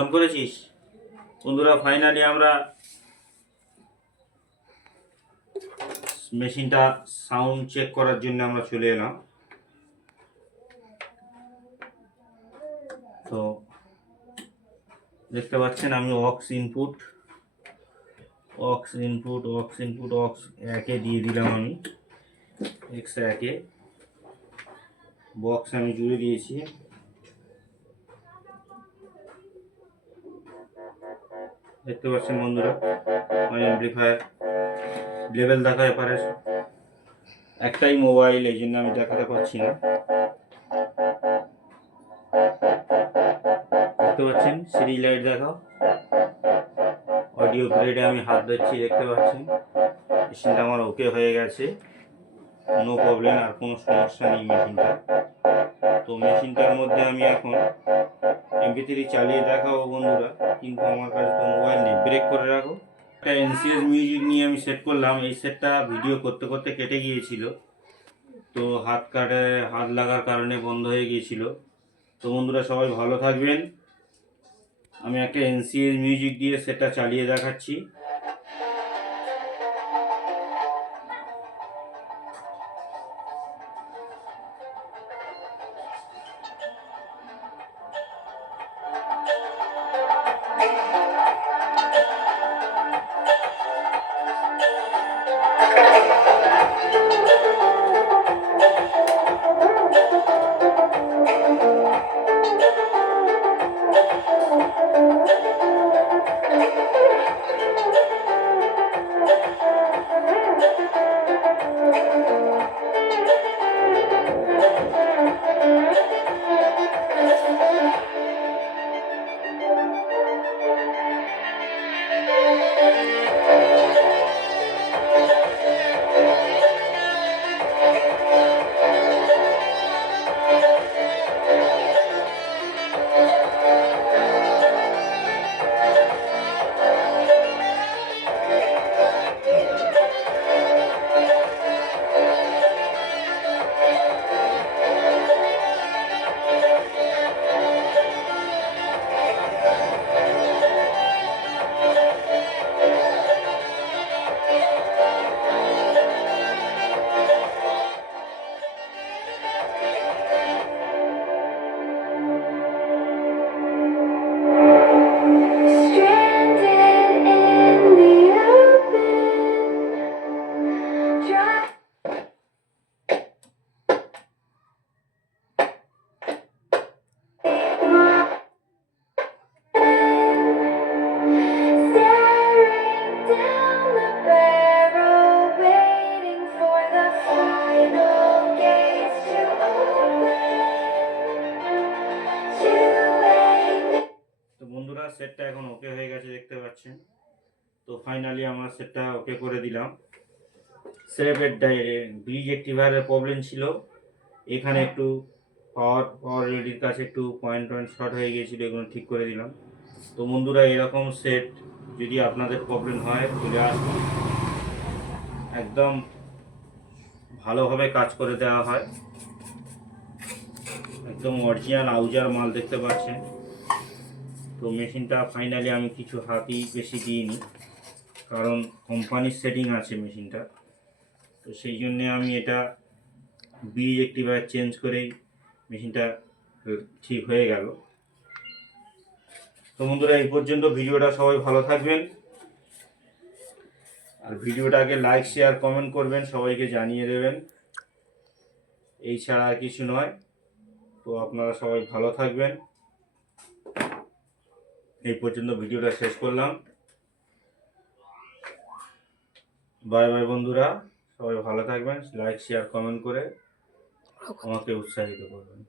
On করেছিস? বন্ধুরা finally আমরা মেশিনটা সাউন্ড চেক করার জন্য আমরা চলে এলাম। তো দেখতে পাচ্ছেন আমি অক্স ইনপুট একে দিয়ে দিলাম, আমি এক্স একে বক্স আমি জুড়ে দিয়েছি। দেখতে পাচ্ছেন বন্ধুরা আমার অ্যাম্পলিফায়ার লেভেল দেখায় পারে, একটাই মোবাইল এই জন্য আমি দেখাতে পারছি না। দেখতে পাচ্ছেন সিরিজ লাইট দেখাও, অডিও গ্রেডে আমি হাত দিচ্ছি। দেখতে পাচ্ছেন মেশিনটা আমার ওকে হয়ে গেছে, নো প্রবলেম, আর কোনো সমস্যা নেই মেশিনটা। তো মেশিনটার মধ্যে আমি এখন MP3 চালিয়ে দেখাবো বন্ধুরা, কিন্তু আমার কাছে তো মোবাইল নেই। ব্রেক করে রাখো। একটা NCS মিউজিক নিয়ে আমি সেট করলাম। এই সেটটা ভিডিও করতে করতে কেটে গিয়েছিল, তো হাত লাগার কারণে বন্ধ হয়ে গিয়েছিল। তো বন্ধুরা সবাই ভালো থাকবেন। আমি একটা NCS মিউজিক দিয়ে সেটটা চালিয়ে দেখাচ্ছি। সেটটা এখন ওকে হয়ে গেছে, দেখতে পাচ্ছেন। তো ফাইনালি আমরা সেটটা ওকে করে দিলাম। সেভের ব্রিজ রেক্টিফায়ারের প্রবলেম ছিল, এখানে একটু পাওয়ার রেডির কাছে একটু পয়েন্ট শর্ট হয়ে গিয়েছিল, এগুলো ঠিক করে দিলাম। তো বন্ধুরা এরকম সেট যদি আপনাদের প্রবলেম হয় চলে আসুন, একদম ভালোভাবে কাজ করে দেওয়া হয়, একদম অরিজিনাল আউজার মাল। দেখতে পাচ্ছেন। তো মেশিনটা ফাইনালি আমি কিছু হাতই বেশি দিইনি, কারণ কোম্পানির সেটিং আছে মেশিনটা, তো সেই জন্যে আমি এটা ব্রিজ রেক্টিফায়ার চেঞ্জ করেই মেশিনটা ঠিক হয়ে গেল। তো বন্ধুরা এই পর্যন্ত ভিডিওটা, সবাই ভালো থাকবেন, আর ভিডিওটাকে লাইক শেয়ার কমেন্ট করবেন, সবাইকে জানিয়ে দেবেন, এই ছাড়া আর কিছু নয়। তো আপনারা সবাই ভালো থাকবেন। এই পর্যন্ত ভিডিওটা শেষ করলাম। বাই বাই বন্ধুরা, সবাই ভালো থাকবেন, লাইক শেয়ার কমেন্ট করে আমাকে উৎসাহিত করবেন।